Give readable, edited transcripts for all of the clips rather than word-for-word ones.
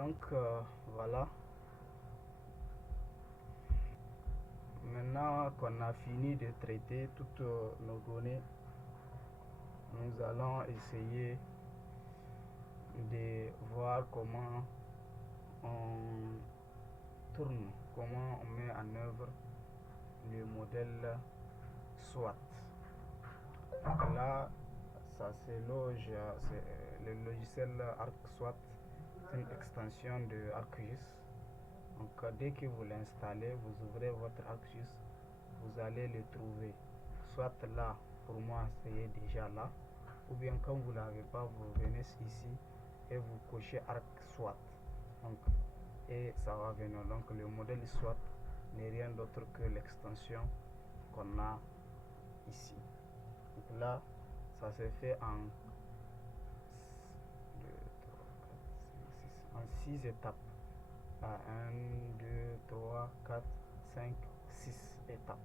Donc voilà. Maintenant qu'on a fini de traiter toutes nos données, nous allons essayer de voir comment on tourne, comment on met en œuvre le modèle SWOT. Donc là, ça se loge, c'est le logiciel ArcSWOT, c'est une extension de ArcGIS. Donc dès que vous l'installez, vous ouvrez votre ArcGIS, vous allez le trouver. Soit là, pour moi c'est déjà là, ou bien quand vous ne l'avez pas, vous venez ici et vous cochez ArcSWOT. Donc, et ça va venir. Donc le modèle SWOT n'est rien d'autre que l'extension qu'on a ici. Donc là, ça se fait en 6 étapes. 1, 2, 3, 4, 5, 6 étapes.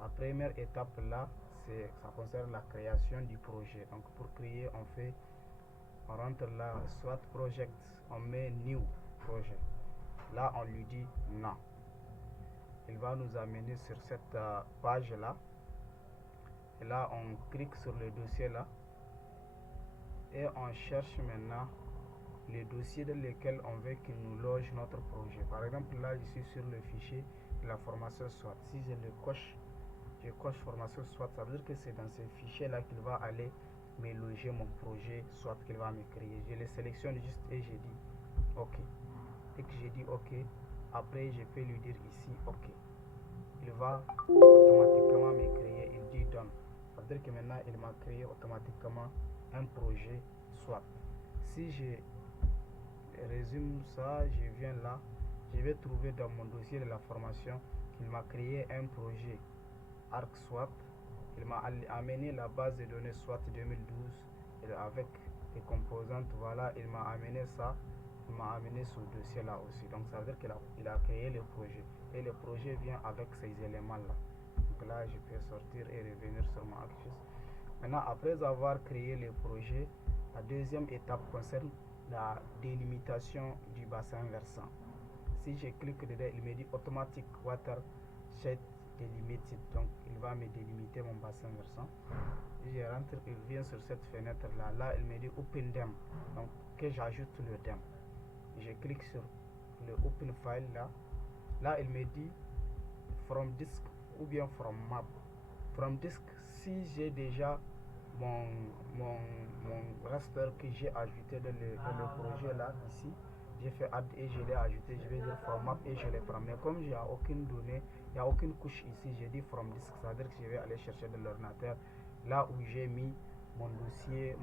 La première étape là, ça concerne la création du projet. Donc pour créer, on rentre là, soit project, on met new projet. Là, on lui dit non. Il va nous amener sur cette page là. Et là, on clique sur le dossier là. Et on cherche maintenant les dossiers dans lesquels on veut qu'il nous loge notre projet. Par exemple, là, je suis sur le fichier de la formation SWOT. Si je coche formation SWOT, ça veut dire que c'est dans ce fichier-là qu'il va aller me loger mon projet SWOT qu'il va me créer. Je le sélectionne juste et je dis OK. Dès que j'ai dit OK, après je peux lui dire ici OK. Il va automatiquement me créer, il dit done. Ça veut dire que maintenant il m'a créé automatiquement un projet SWOT. Si je résume ça, je viens là, je vais trouver dans mon dossier de la formation qu'il m'a créé un projet ArcSWOT. Il m'a amené la base de données SWOT 2012 avec les composantes. Voilà, il m'a amené ça, il m'a amené ce dossier là aussi. Donc ça veut dire qu'il a créé le projet et le projet vient avec ces éléments là. Donc là, je peux sortir et revenir sur mon ArcGIS. Maintenant, après avoir créé le projet, la deuxième étape concerne la délimitation du bassin versant. Si je clique dedans, il me dit automatic watershed delimited. Donc il va me délimiter mon bassin versant. Je rentre, il vient sur cette fenêtre là. Là, il me dit open dam. Donc que j'ajoute le dam. Je clique sur le open file là. Là, il me dit from disk ou bien from map. From disk, si j'ai déjà mon raster que j'ai ajouté dans le projet là, ici, j'ai fait add et je l'ai ajouté, je vais dire from map et je les prends. Mais comme il n'y a aucune donnée, il n'y a aucune couche ici, j'ai dit from disk, ça veut dire que je vais aller chercher de l'ordinateur là où j'ai mis mon dossier,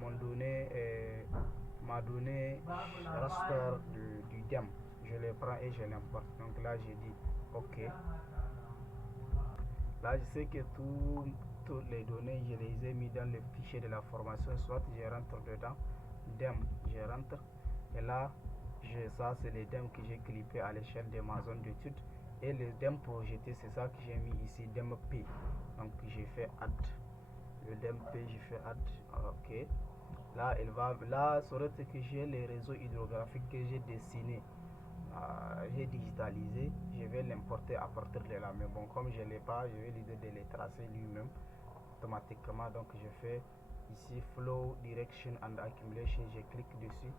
ma donnée raster du DEM. Je les prends et je l'importe. Donc là, j'ai dit OK. Là, je sais que toutes les données, je les ai mis dans le fichier de la formation, soit je rentre dedans, DEM, je rentre, et là, ça c'est les DEM que j'ai clippé à l'échelle de ma zone d'étude, et le DEM projeté, c'est ça que j'ai mis ici, DEMP. Donc j'ai fait add, le DEMP, j'ai fait add, OK. Là, là, sur ce que j'ai les réseaux hydrographiques que j'ai dessinés. J'ai digitalisé, je vais l'importer à partir de là, mais bon, comme je ne l'ai pas, je vais l'idée de les tracer lui-même automatiquement. Donc je fais ici flow direction and accumulation, je clique dessus,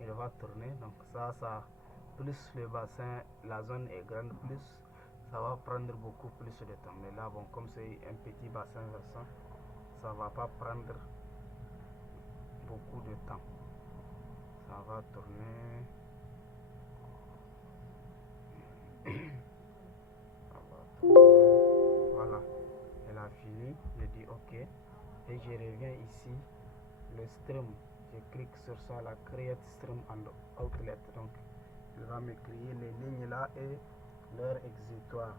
il va tourner. Donc ça plus le bassin, la zone est grande, plus ça va prendre beaucoup plus de temps. Mais là, bon, comme c'est un petit bassin versant, ça va pas prendre beaucoup de temps, ça va tourner. Voilà, elle a fini, je dis OK et je reviens ici, le stream, je clique sur ça, la create stream and outlet. Donc il va me créer les lignes là et leur exutoire.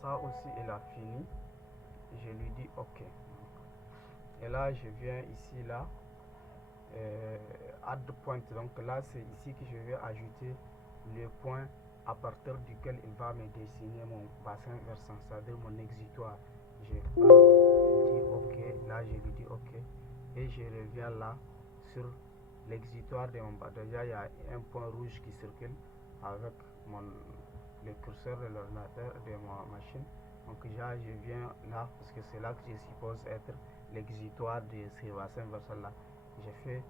Ça aussi il a fini, je lui dis OK. Et là je viens ici là, add point. Donc là c'est ici que je vais ajouter le point à partir duquel il va me dessiner mon bassin versant, c'est-à-dire mon exutoire. Je prends, je dis ok, là je lui dis ok, et je reviens là sur l'exutoire de mon bassin. Déjà il y a un point rouge qui circule avec le curseur de l'ordinateur de ma machine. Donc déjà je viens là parce que c'est là que je suppose être l'exutoire de ce bassin versant là. Je fais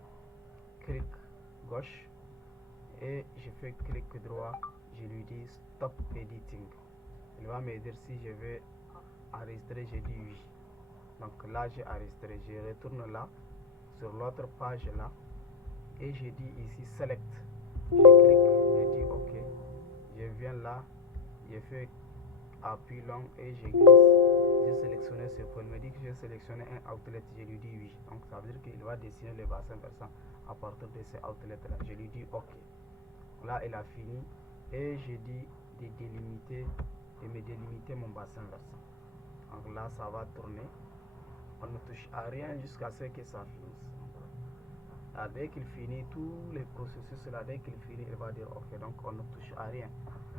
clic gauche et je fais clic droit, je lui dis stop editing. Il va me dire si je vais enregistrer, je dis oui. Donc là j'ai enregistré, je retourne là sur l'autre page là et je dis ici select. Je clique, je dis ok, je viens là, je fais appui long et je glisse. J'ai sélectionné ce point, il me dit que j'ai sélectionné un outlet, je lui dis oui. Donc ça veut dire qu'il va dessiner le bassin versant à partir de ces outlets là. Je lui dis ok. Là il a fini et je dis de me délimiter mon bassin versant. Donc là ça va tourner, on ne touche à rien jusqu'à ce que ça finisse. Là, dès qu'il finit tous les processus là, dès qu'il finit il va dire ok, donc on ne touche à rien.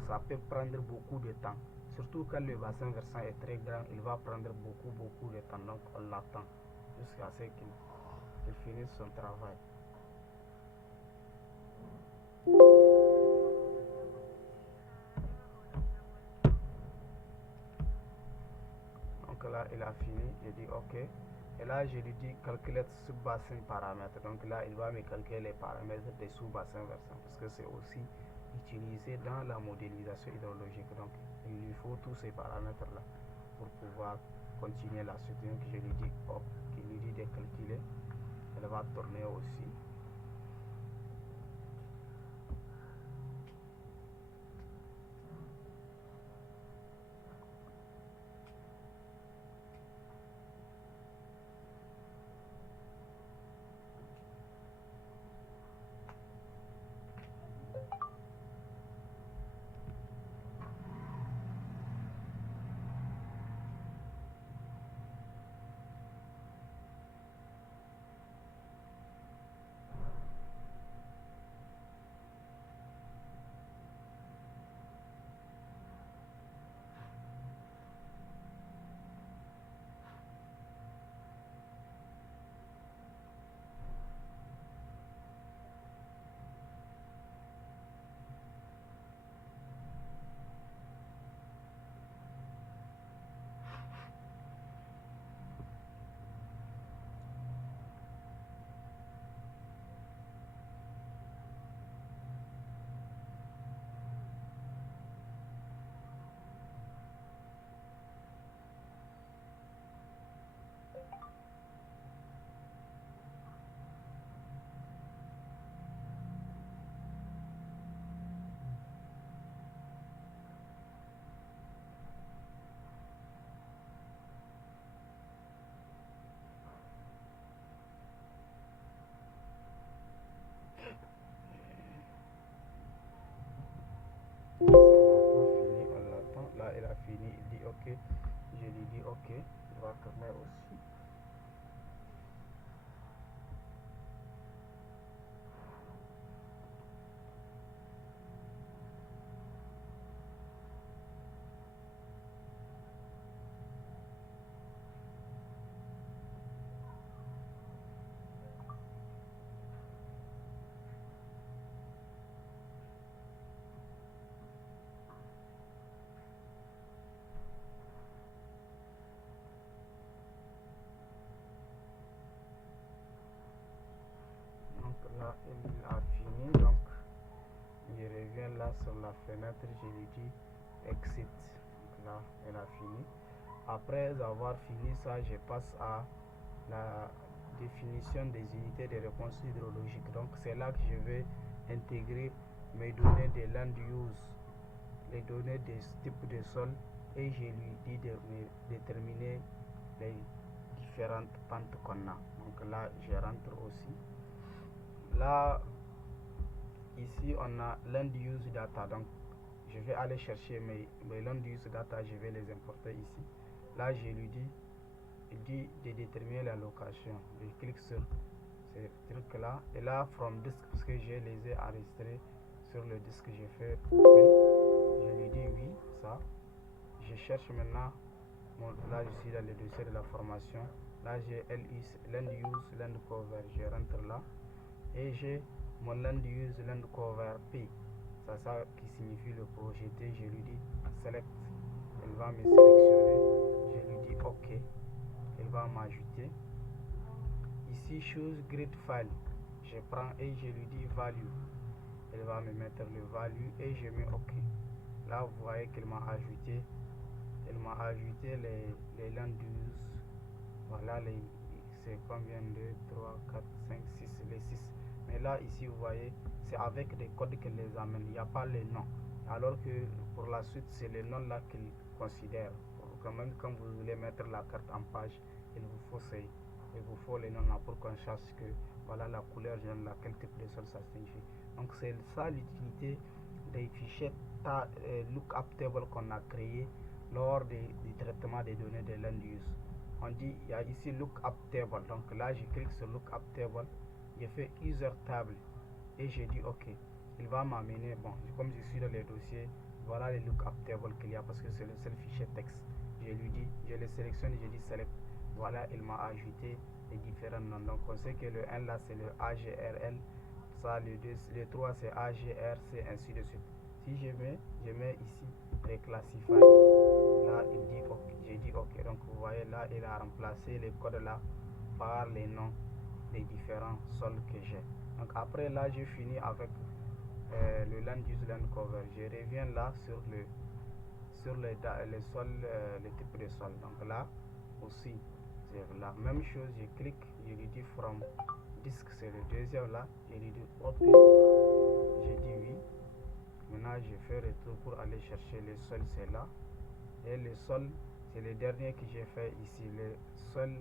Ça peut prendre beaucoup de temps, surtout quand le bassin versant est très grand, il va prendre beaucoup de temps, donc on l'attend jusqu'à ce qu'il finisse son travail. Donc là il a fini, je dis ok, et là je lui dis calculer sous-bassin paramètres. Donc là il va me calculer les paramètres des sous-bassins versants parce que c'est aussi utilisé dans la modélisation hydrologique. Donc il lui faut tous ces paramètres là pour pouvoir continuer la suite. Donc je lui dis hop, il lui dit de calculer, elle va tourner aussi. Ça n'a pas fini, on l'attend. Là il a fini, il dit ok, je lui dis ok, il va tourner aussi. Donc là il a fini, donc je reviens là sur la fenêtre, je lui dis exit. Donc là elle a fini. Après avoir fini ça, je passe à la définition des unités de réponse hydrologique. Donc c'est là que je vais intégrer mes données de land use, les données des types de sol, et je lui dis de déterminer les différentes pentes qu'on a. Donc là je rentre aussi. Là ici on a land use data, donc je vais aller chercher mes land use data, je vais les importer ici. Là je lui dis, il dit de déterminer la location. Je clique sur ces trucs là, et là from disk, parce que je les ai enregistrés sur le disque, je fais open je lui dis oui, ça. Je cherche maintenant, là je suis dans le dossier de la formation. Là j'ai land use, land cover, je rentre là. Et j'ai mon land use, land cover P. C'est ça qui signifie le projet T. Je lui dis select. Elle va me sélectionner. Je lui dis OK. Elle va m'ajouter. Ici, choose grid file. Je prends et je lui dis value. Elle va me mettre le value et je mets OK. Là, vous voyez qu'elle m'a ajouté. Elle m'a ajouté les land use. Voilà, c'est combien? 2, 3, 4, 5, 6, les 6. Mais là, ici, vous voyez, c'est avec des codes qu'elle les amène. Il n'y a pas les noms. Alors que pour la suite, c'est les noms là qu'il considère. Quand même, quand vous voulez mettre la carte en page, il vous faut les noms là pour qu'on sache que voilà la couleur jaune, quel type de sol ça signifie. Donc c'est ça l'utilité des fichiers lookup table qu'on a créé lors du traitement des données de land use. On dit il y a ici lookup table. Donc là je clique sur lookup table, je fais user table et je dis OK. Il va m'amener, bon, comme je suis dans les dossiers, voilà les lookup table qu'il y a parce que c'est le seul fichier texte. Je lui dis, je le sélectionne, je dis select. Voilà, il m'a ajouté les différents noms. Donc on sait que le 1 là c'est le AGRL, ça le 2, le 3 c'est AGRC, ainsi de suite. Si je mets ici reclassified, là il dit OK, j'ai dit OK. Donc vous voyez là il a remplacé les codes là par les noms des différents sols que j'ai. Donc après là j'ai fini avec le land use land cover. Je reviens là sur les sols, le type de sol. Donc là aussi c'est la même chose, je clique, je lui dis from disk, c'est le deuxième là, je lui dis open, je dis oui. Maintenant je fais retour pour aller chercher le sol, c'est là, et le sol c'est le dernier que j'ai fait ici, le sol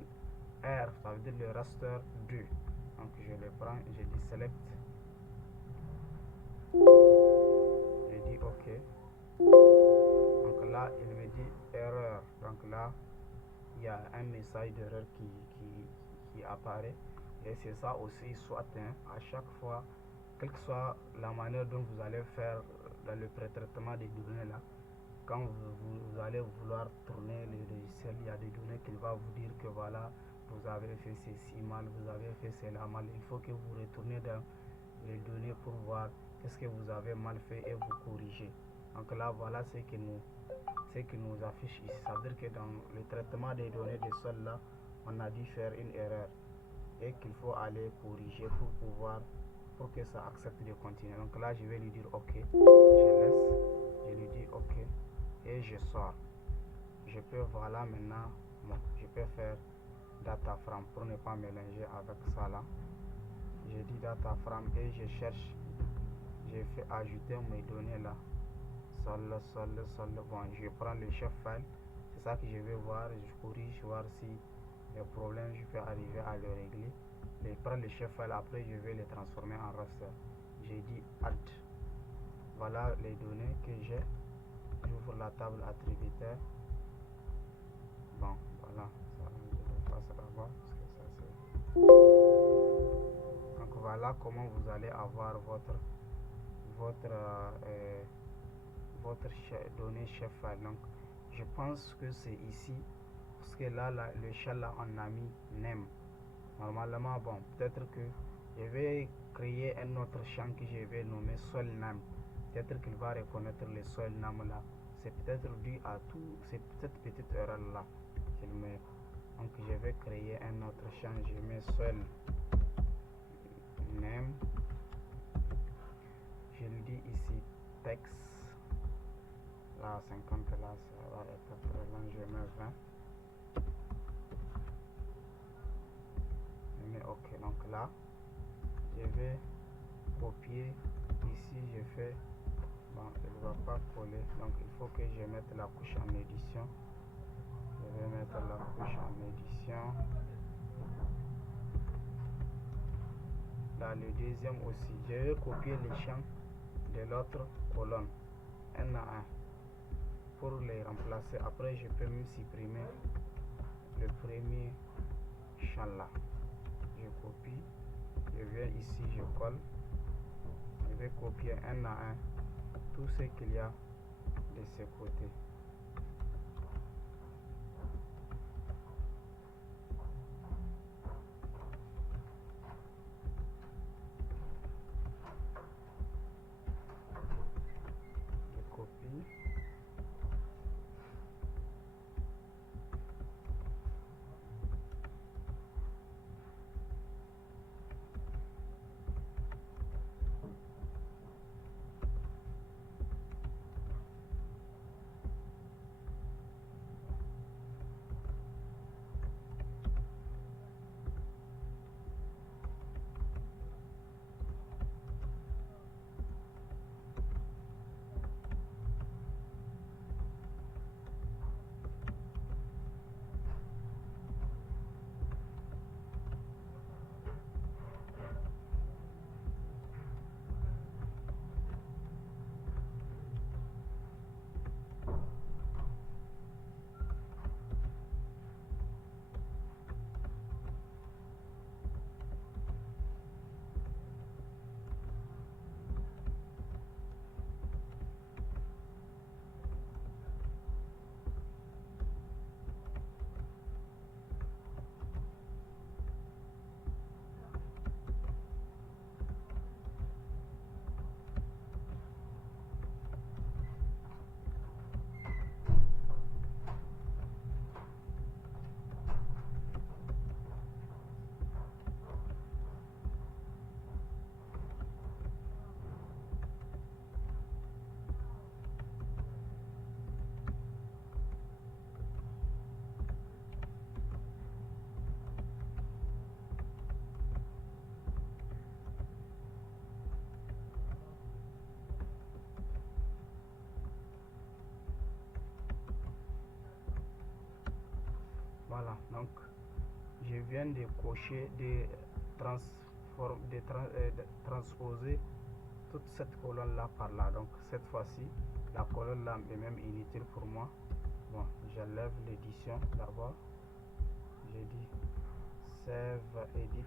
R, ça veut dire le raster 2. Donc je le prends, je dis select, je dis OK. Donc là il me dit erreur. Donc là il y a un message d'erreur qui apparaît, et c'est ça aussi, soit à chaque fois, quelle que soit la manière dont vous allez faire dans le pré-traitement des données là, quand vous allez vouloir tourner le logiciel, il y a des données qu'il va vous dire que voilà, vous avez fait ceci mal, vous avez fait cela mal. Il faut que vous retournez dans les données pour voir qu'est-ce que vous avez mal fait et vous corrigez. Donc là voilà ce qui nous affiche ici. Ça veut dire que dans le traitement des données de sol là, on a dû faire une erreur et qu'il faut aller corriger pour que ça accepte de continuer. Donc là je vais lui dire OK, je laisse, je lui dis OK et je sors. Je peux, voilà, maintenant bon, je peux faire data frame pour ne pas mélanger avec ça là. J'ai dit data frame et je cherche, j'ai fait ajouter mes données là, sol, bon, je prends le chef file, c'est ça que je vais voir, je corrige, voir si le problème je peux arriver à le régler. Je prends le chef file, après je vais les transformer en raster. J'ai dit add, voilà les données que j'ai. J'ouvre la table attributaire. Bon, voilà, ça, je le fasse d'abord parce que ça c'est. Donc voilà comment vous allez avoir votre données chef file. Donc je pense que c'est ici parce que là le shell là on a mis name. Normalement, bon, peut-être que je vais créer un autre champ que je vais nommer sol name. Peut-être qu'il va reconnaître le sol name là. C'est peut-être dû à tout, c'est cette petite erreur là. Donc je vais créer un autre champ, je mets sol name. Je lui dis ici texte. Là 50 là ça va être très long, je mets 20. Je mets OK. Donc là je vais copier ici, je fais, bon, il ne va pas coller, donc il faut que je mette la couche en édition. Je vais mettre la couche en édition. Là le deuxième aussi, je vais copier les champs de l'autre colonne un à un pour les remplacer. Après je peux même supprimer le premier champ là. Je copie, je viens ici, je colle, je vais copier un à un tout ce qu'il y a de ce côté. Je copie. Voilà, donc je viens de cocher, de transposer toute cette colonne là par là. Donc cette fois-ci, la colonne là est même inutile pour moi. Bon, j'enlève l'édition d'abord. J'ai dit save edit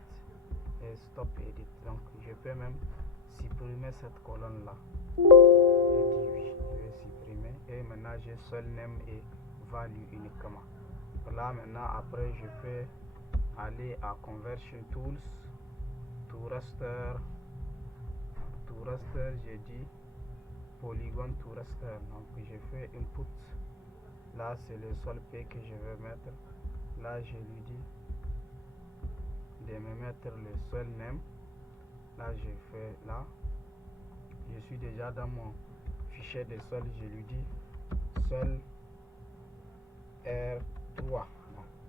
et stop edit. Donc je peux même supprimer cette colonne là. J'ai dit oui, je vais supprimer. Et maintenant j'ai seul name et value uniquement. Là maintenant après je peux aller à conversion tools, to raster, j'ai dit polygon to raster. Donc je fais input, là c'est le seul P que je vais mettre. Là je lui dis de me mettre le seul name. Là je fais là, je suis déjà dans mon fichier de sol, je lui dis sol R3. Bon,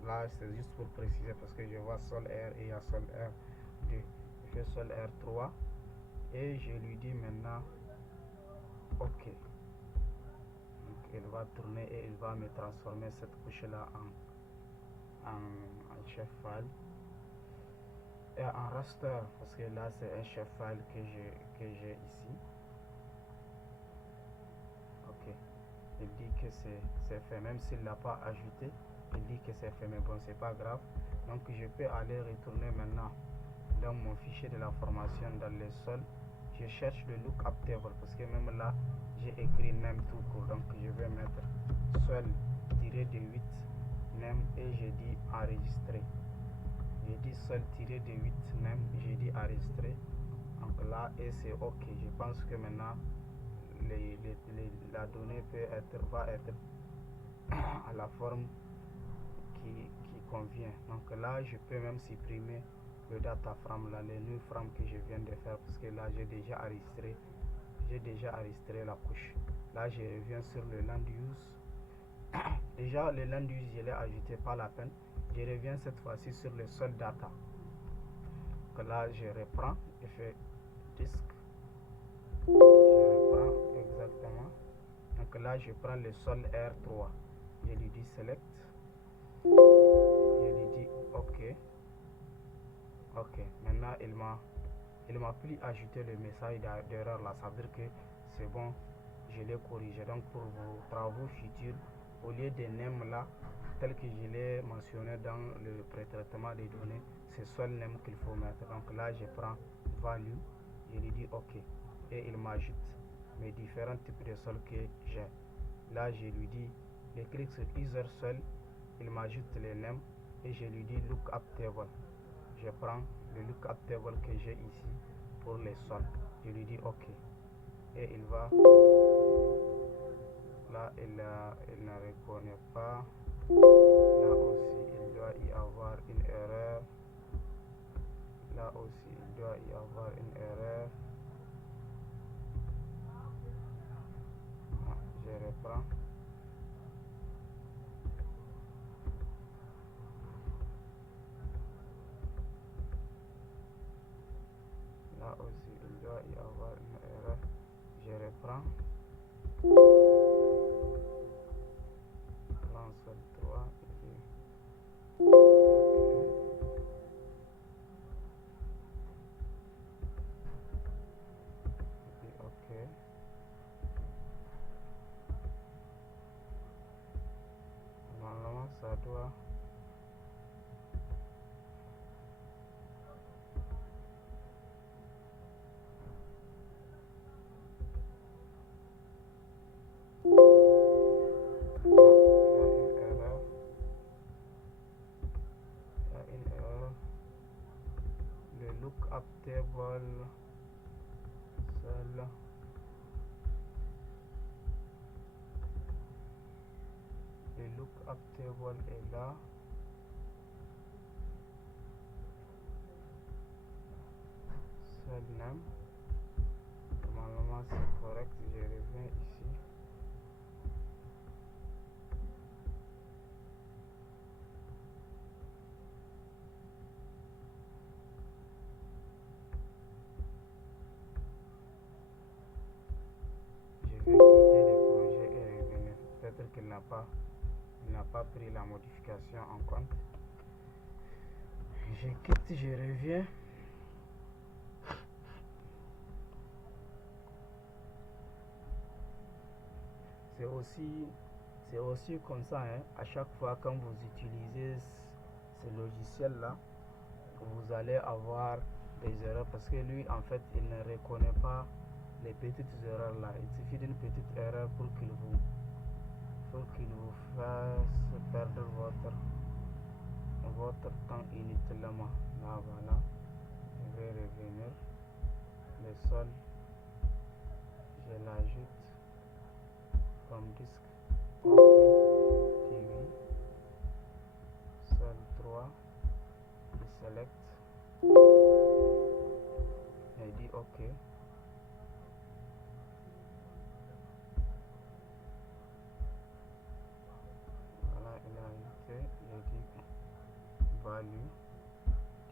là c'est juste pour préciser parce que je vois sol R et il y a sol R2. Je fais sol R3 et je lui dis maintenant OK. Donc il va tourner et il va me transformer cette couche là en chef file et en raster, parce que là c'est un chef file que j'ai ici. OK, il dit que c'est fait, même s'il l'a pas ajouté, il dit que c'est fait, mais bon, c'est pas grave. Donc je peux aller retourner maintenant dans mon fichier de la formation, dans le sol. Je cherche le lookup table parce que même là j'ai écrit name tout court. Donc je vais mettre sol tiré de 8 name et j'ai dit enregistrer. J'ai dit sol tiré de 8 name, j'ai dit enregistrer. Donc là et c'est OK. Je pense que maintenant la donnée va être à la forme qui convient. Donc là je peux même supprimer le data frame là, le new frame que je viens de faire, parce que là j'ai déjà enregistré la couche. Là je reviens sur le land use. Déjà le land use je l'ai ajouté, pas la peine. Je reviens cette fois-ci sur le sol data. Donc là je reprends et fais disk. Je reprends exactement. Donc là je prends le sol R3. Je lui dis select. Je lui dis OK. OK, maintenant il m'a plus ajouté le message d'erreur là, ça veut dire que c'est bon, je l'ai corrigé. Donc pour vos travaux futurs, au lieu de name là, tel que je l'ai mentionné dans le pré-traitement des données, c'est seul name qu'il faut mettre. Donc là je prends value, je lui dis OK et il m'ajoute mes différents types de sols que j'ai. Là, je lui dis, je clique sur user seul, il m'ajoute les names et je lui dis lookup table. Je prends le lookup table que j'ai ici pour les sols. Je lui dis OK. Et il va, là, il ne reconnaît pas. Là aussi, il doit y avoir une erreur. Là aussi, il doit y avoir une erreur. Ah, je reprends. Là aussi, il doit y avoir une erreur. Je reprends. Lance 3. OK. Normalement, ça doit. Lookup table seul. Le lookup table est là. Seul name. Normalement c'est correct. Je reviens ici. Je vais quitter le projet et revenir. Peut-être qu'il n'a pas pris la modification en compte. Je quitte, je reviens. C'est aussi comme ça, hein. À chaque fois quand vous utilisez ce logiciel là, vous allez avoir des erreurs parce que lui en fait il ne reconnaît pas les petites erreurs là. Il suffit d'une petite erreur pour qu'il vous fasse perdre votre temps inutilement. Là voilà, je vais revenir. Le sol, je l'ajoute comme disque TV sol 3, je select et dit OK. Voilà, il a ajouté, je dis value,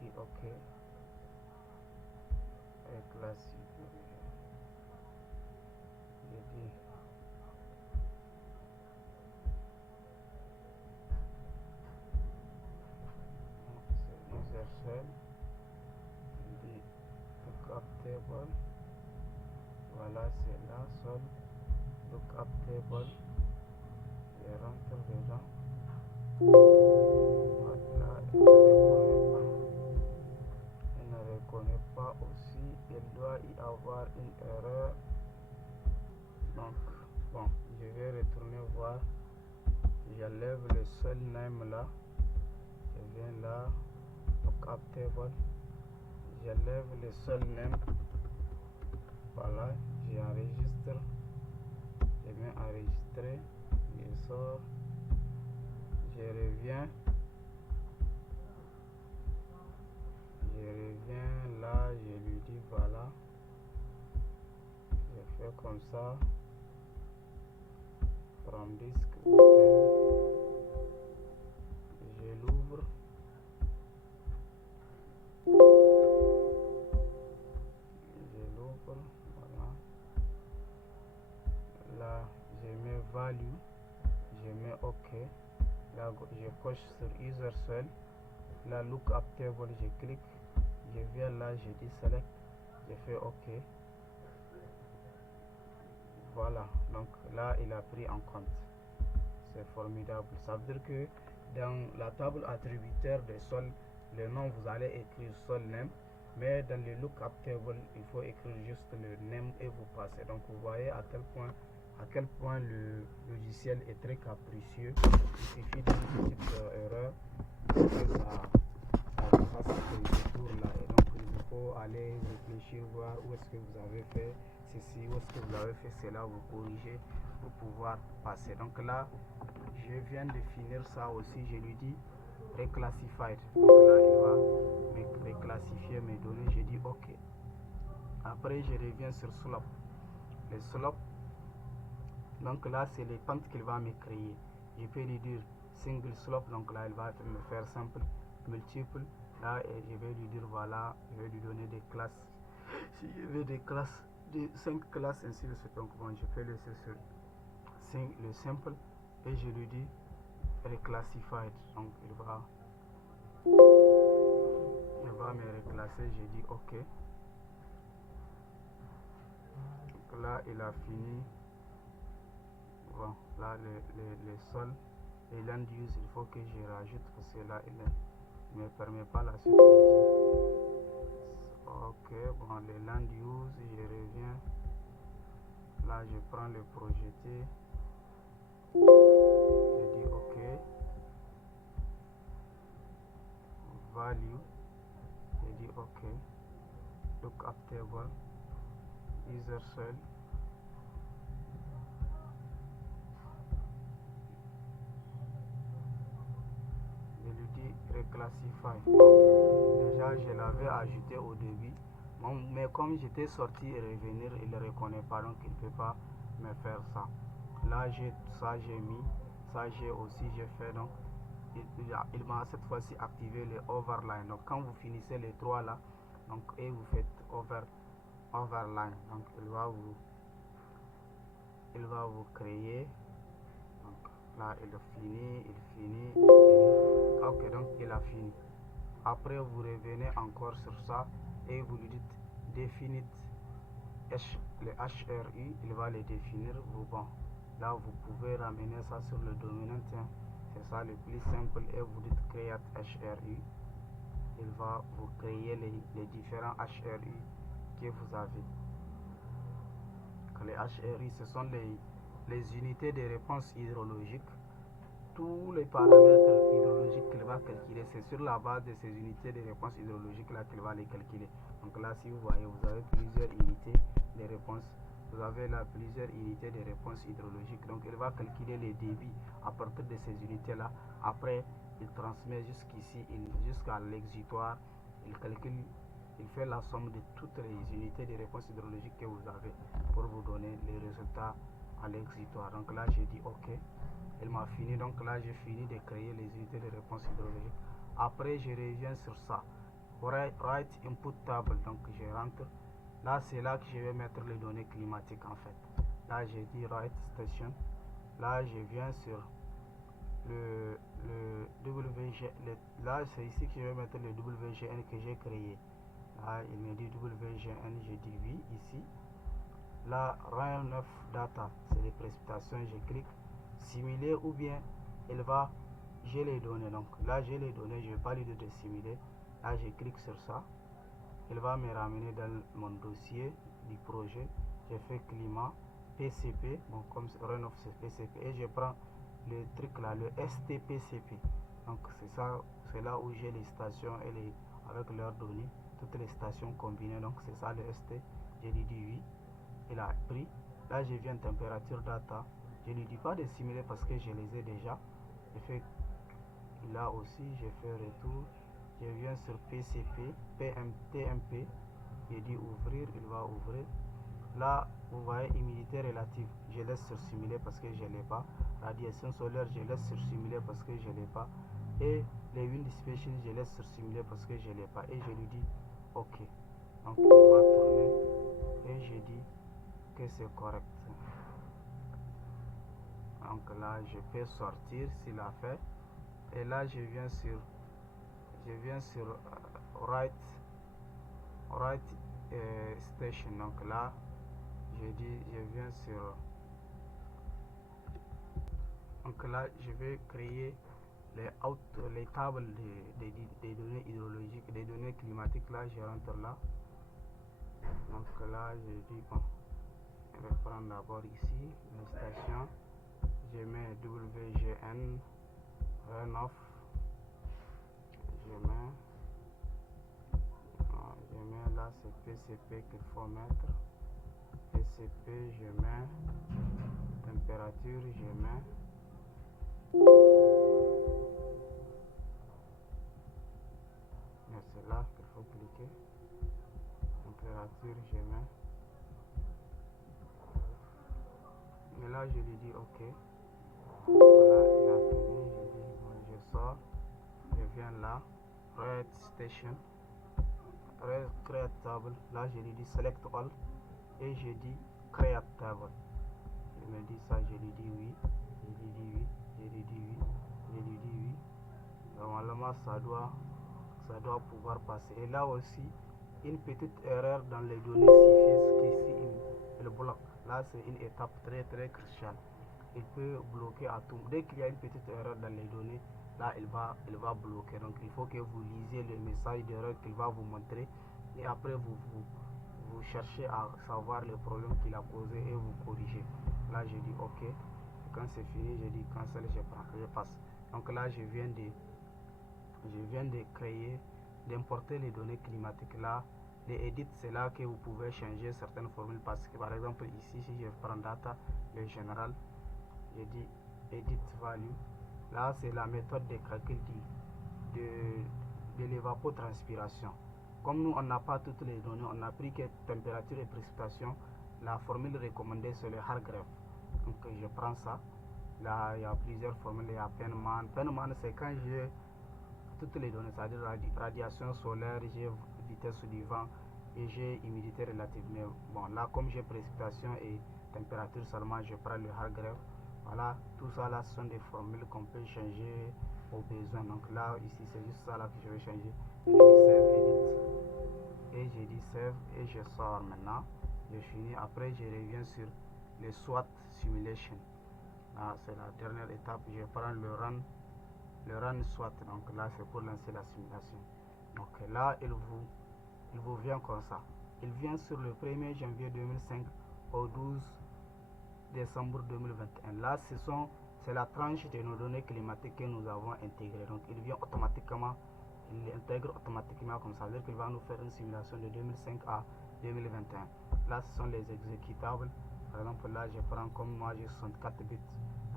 dit OK et classique, je dis user seul, dit lookup table, voilà c'est là sol lookup table, je rentre dedans. Voilà, il ne reconnaît pas aussi, il doit y avoir une erreur. Donc bon, je vais retourner voir, j'enlève le seul name là, je viens là, lookup table, j'enlève le seul name, voilà, j'enregistre, je viens enregistrer, je sors, je reviens là, je lui dis voilà, je fais comme ça, from disk open, je l'ouvre, voilà, là je mets value, je mets OK, là je coche sur user seul, la lookup table, je clique, je viens là, je dis select, je fais OK. Voilà, donc là il a pris en compte. C'est formidable. Ça veut dire que dans la table attributeur des sols, le nom vous allez écrire sol name, mais dans le lookup table il faut écrire juste le name et vous passez. Donc vous voyez à quel point à quel point le logiciel est très capricieux. Il suffit d'une petite erreur pour que ça fasse ce tour là, et donc il faut aller réfléchir, voir où est-ce que vous avez fait ceci, où est-ce que vous avez fait cela, vous corriger pour pouvoir passer. Donc là je viens de finir ça aussi, je lui dis reclassified, donc là il va me reclassifier mes données, je dis ok. Après je reviens sur slope. Le slope, donc là c'est les pentes qu'il va me créer. Je peux lui dire single slope, donc là il va me faire simple, multiple. Là et je vais lui dire voilà, je vais lui donner des classes. Si je veux des classes, de 5 classes ainsi de suite. Donc bon, je peux laisser sur le simple et je lui dis reclassified. Donc il va me reclasser, je dis ok. Donc là il a fini. Bon, là le sol et land use, il faut que je rajoute parce que là il ne me permet pas la suite. Ok, bon, le land use, je reviens. Là je prends le projeté, je dis ok. Value, je dis ok. Lookup table, user cell. Je lui dis reclassify. Bon, déjà je l'avais ajouté au début, bon, mais comme j'étais sorti et revenir, il ne reconnaît pas, donc il ne peut pas me faire ça. Là j'ai ça, j'ai mis ça, j'ai aussi j'ai fait, donc il m'a cette fois-ci activé le overline. Donc quand vous finissez les trois là, donc et vous faites overline, donc il va vous créer. Donc là il finit. Ok, donc il a fini. Après vous revenez encore sur ça et vous lui dites definite le HRU, il va le définir. Bon, là vous pouvez ramener ça sur le dominant, c'est ça le plus simple, et vous dites create HRU, il va vous créer les différents HRU que vous avez. Les HRU, ce sont les unités de réponse hydrologique. Tous les paramètres hydrologiques qu'il va calculer, c'est sur la base de ces unités de réponse hydrologique là qu'il va les calculer. Donc là, si vous voyez, vous avez plusieurs unités de réponse. Vous avez là plusieurs unités de réponse hydrologique. Donc il va calculer les débits à partir de ces unités là. Après, il transmet jusqu'ici, jusqu'à l'exutoire. Il calcule, il fait la somme de toutes les unités de réponse hydrologique que vous avez pour vous donner les résultats à l'exutoire. Donc là, j'ai dit OK. Il m'a fini, donc là j'ai fini de créer les unités de réponse hydrologique. Après je reviens sur ça, write input table, donc je rentre. Là c'est là que je vais mettre les données climatiques en fait. Là j'ai dit write station. Là je viens sur le WG, là c'est ici que je vais mettre le WGN que j'ai créé. Là il me dit WGN, je dis oui ici. Là run 9 data, c'est les précipitations, je clique simuler, ou bien j'ai les données. Donc là j'ai les données, je vais pas lui dire de simuler. Là je clique sur ça, il va me ramener dans mon dossier du projet. Je fais climat PCP, bon comme run of PCP, et je prends le truc là, le STPCP. Donc c'est ça, c'est là où j'ai les stations et avec leurs données, toutes les stations combinées. Donc c'est ça le ST. Je lui dis oui, il a pris. Là je viens température data, je ne lui dis pas de simuler parce que je les ai déjà. Je fais là aussi, je fais retour, je viens sur PCP, TMP, je dis ouvrir, il va ouvrir. Là vous voyez humidité relative, je laisse sur simuler parce que je ne l'ai pas. Radiation solaire, je laisse sur simuler parce que je ne l'ai pas. Et les wind dissipation, je laisse sur simuler parce que je ne l'ai pas. Et je lui dis ok. Donc il va tourner et je dis que c'est correct. Donc là je peux sortir s'il a fait, et là je viens sur write station. Donc là je viens sur, donc là je vais créer les tables des données hydrologiques, des données climatiques. Là je rentre là, donc là je dis bon, Je vais prendre d'abord ici une station. Je mets WGN runoff. Je mets là, c'est PCP qu'il faut mettre. PCP, je mets température, je mets c'est là qu'il faut cliquer. Température, je mets. Et là, je lui dis OK. Voilà, il a fini. Je dis bon, je sors. Je viens là. Create station. Create table. Là, je lui dis select all. Et je dis create table. Il me dit ça, je lui dis oui. Je lui dis oui. Je lui dis oui. Je lui dis oui. Normalement, ça doit pouvoir passer. Et là aussi, une petite erreur dans les données suffisent qu'ici il bloque. Là, c'est une étape très cruciale. Il peut bloquer à tout. Dès qu'il y a une petite erreur dans les données, là, il va bloquer. Donc, il faut que vous lisiez le message d'erreur qu'il va vous montrer. Et après, vous cherchez à savoir le problème qu'il a causé et vous corrigez. Là, je dis OK. Et quand c'est fini, je dis cancel, je passe. Donc là, je viens de créer, d'importer les données climatiques. Là, les edits, c'est là que vous pouvez changer certaines formules. Parce que par exemple, ici, si je prends data, le général, je dis edit value. Là, c'est la méthode de calcul de l'évapotranspiration. Comme nous, on n'a pas toutes les données, on a pris que température et précipitation. La formule recommandée, c'est le Hargrave. Donc, je prends ça. Là, il y a plusieurs formules. Il y a Penman. Penman, c'est quand j'ai toutes les données, c'est-à-dire radiation solaire, j'ai vitesse du vent et j'ai humidité relative. Mais bon, là, comme j'ai précipitation et température seulement, je prends le Hargrave. Voilà, tout ça là, ce sont des formules qu'on peut changer au besoin. Donc là, ici, c'est juste ça là que je vais changer. Je dis save edit et je dis save et je sors maintenant. Je finis. Après, je reviens sur le SWOT simulation. Là, c'est la dernière étape. Je prends le run SWOT. Donc là, c'est pour lancer la simulation. Donc là, il vous vient comme ça. Il vient sur le 1er janvier 2005 au 12 décembre 2021. Là, c'est la tranche de nos données climatiques que nous avons intégrées. Donc, il vient automatiquement, il intègre automatiquement comme ça. C'est-à-dire qu'il va nous faire une simulation de 2005 à 2021. Là, ce sont les exécutables. Par exemple, là, je prends comme moi, j'ai 64 bits.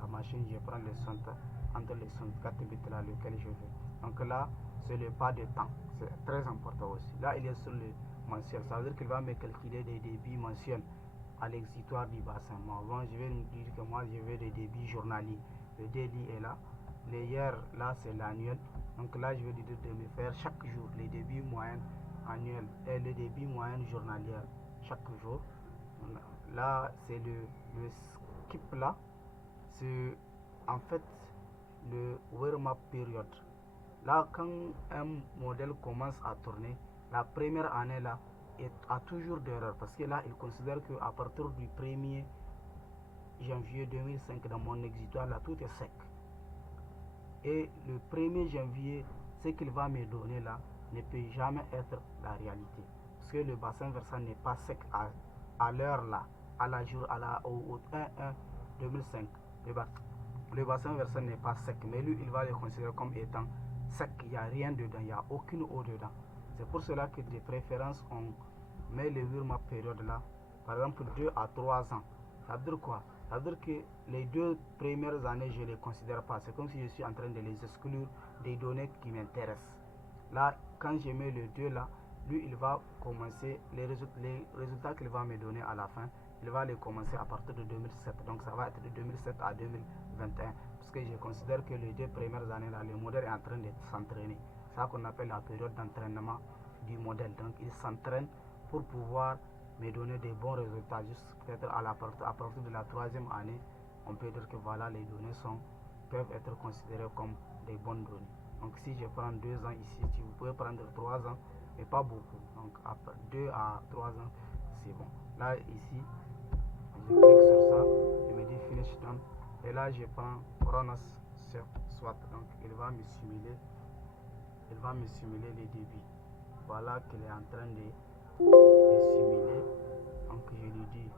La machine, je prends les 60, entre les 64 bits là, lequel je veux. Donc là, c'est le pas de temps. C'est très important aussi. Là, il est sur le mensuel. Ça veut dire qu'il va me calculer des débits mensuels à l'exutoire du bassin. Moi, bon, je vais nous dire que moi, je veux des débits journaliers. Le daily est là. Le hier, là, c'est l'annuel. Donc là, je vais dire de me faire chaque jour les débits moyens annuels et les débits moyens journaliers chaque jour. Là, c'est le skip là. C'est en fait le warm-up period. Là, quand un modèle commence à tourner, la première année là, a toujours d'erreur parce que là, il considère qu'à partir du 1er janvier 2005, dans mon exutoire, là, tout est sec. Et le 1er janvier, ce qu'il va me donner là ne peut jamais être la réalité. Parce que le bassin versant n'est pas sec à l'heure là, au 1-1 2005. Le bassin versant n'est pas sec, mais lui, il va le considérer comme étant sec. Il n'y a rien dedans, il n'y a aucune eau dedans. C'est pour cela que de préférence, on met le warm-up période là, par exemple 2 à 3 ans. Ça veut dire quoi? Ça veut dire que les 2 premières années, je ne les considère pas. C'est comme si je suis en train de les exclure des données qui m'intéressent. Là, quand je mets le 2 là, lui, il va commencer, les résultats qu'il va me donner à la fin, il va les commencer à partir de 2007. Donc, ça va être de 2007 à 2021. Parce que je considère que les 2 premières années là, le modèle est en train de s'entraîner. C'est ça qu'on appelle la période d'entraînement du modèle. Donc, il s'entraîne pour pouvoir me donner des bons résultats. Juste peut-être à partir de la 3e année, on peut dire que voilà, les données peuvent être considérées comme des bonnes données. Donc si je prends 2 ans ici, si vous pouvez prendre 3 ans, mais pas beaucoup. Donc après 2 à 3 ans, c'est bon. Là ici, je clique sur ça, je me dis finish done. Et là je prends Ronos SWOT. Donc il va me simuler les débits. Voilà qu'il est en train de simuler. Donc je lui dis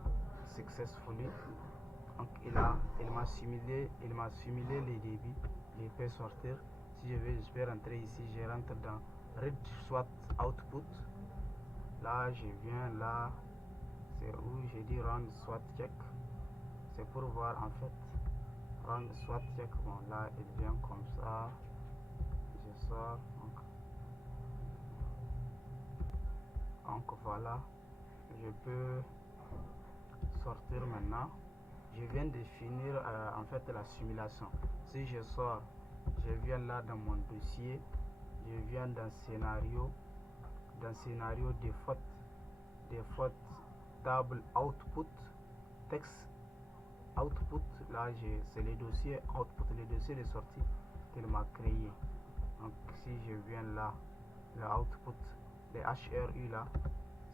successfully. Donc il m'a simulé les débits, les peut sortir. Si je vais rentrer ici, je rentre dans read swat output. Là je viens là, c'est où j'ai dit run swat check. C'est pour voir en fait run swat check. Bon là il vient comme ça, je sors. Donc voilà, je peux sortir maintenant. Je viens de finir en fait la simulation. Si je sors, je viens là dans mon dossier, je viens dans scénario des fautes table output texte output. Là c'est le dossier output, le dossier de sortie qu'il m'a créé. Donc si je viens là, le output, les HRU là,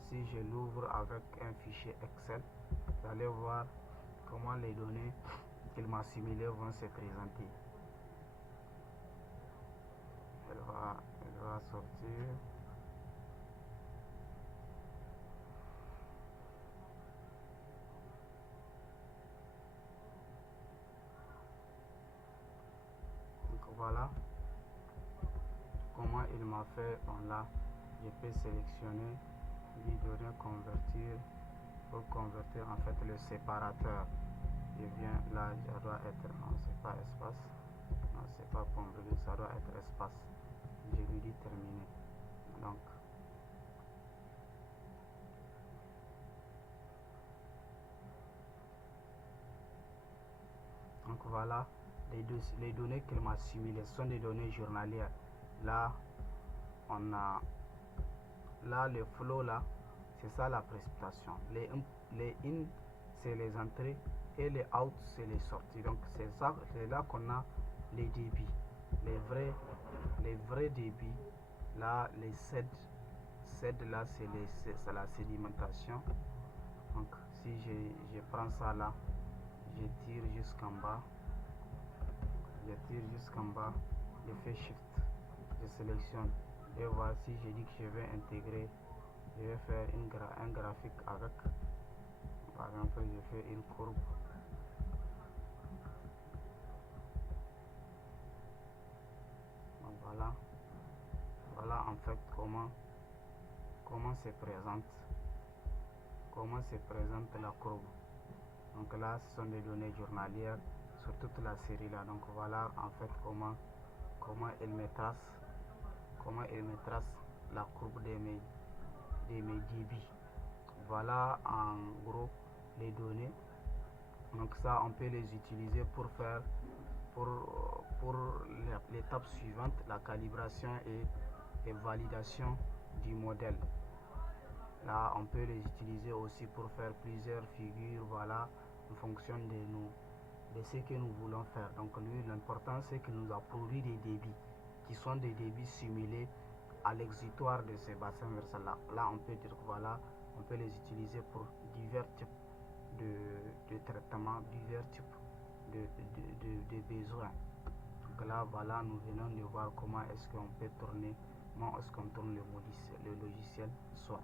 si je l'ouvre avec un fichier Excel, vous allez voir comment les données qu'il m'a simulées vont se présenter. Elle va sortir. Donc voilà comment il m'a fait. Bon là, je peux sélectionner les données, convertir, pour convertir en fait le séparateur. Je viens là, ça doit être, non c'est pas espace, non c'est pas convertir, ça doit être espace. Je lui dis terminer. Donc voilà, les données qu'il m'a simulées sont des données journalières. Là on a là le flow là, c'est ça la précipitation. Les in c'est les entrées et les out c'est les sorties. Donc c'est là qu'on a les débits, les vrais débits. Là les cèdes là c'est la sédimentation. Donc si je prends ça là, je tire jusqu'en bas, je fais shift, je sélectionne et voici, je dis que je vais intégrer, je vais faire un graphique avec, par exemple je fais une courbe. Donc voilà en fait comment se présente la courbe. Donc là ce sont des données journalières sur toute la série là. Donc voilà en fait comment il me trace la courbe de mes débits. Voilà en gros les données. Donc ça on peut les utiliser pour faire pour l'étape suivante, la calibration et validation du modèle. Là on peut les utiliser aussi pour faire plusieurs figures, voilà, en fonction de ce que nous voulons faire. Donc lui, l'important c'est qu'il nous a produit des débits qui sont des débits simulés à l'exutoire de ces bassins versants là. Là on peut dire que voilà, on peut les utiliser pour divers types de traitements, divers types de besoins. Donc là voilà, nous venons de voir comment est-ce qu'on peut tourner, comment est-ce qu'on tourne le logiciel SWAT.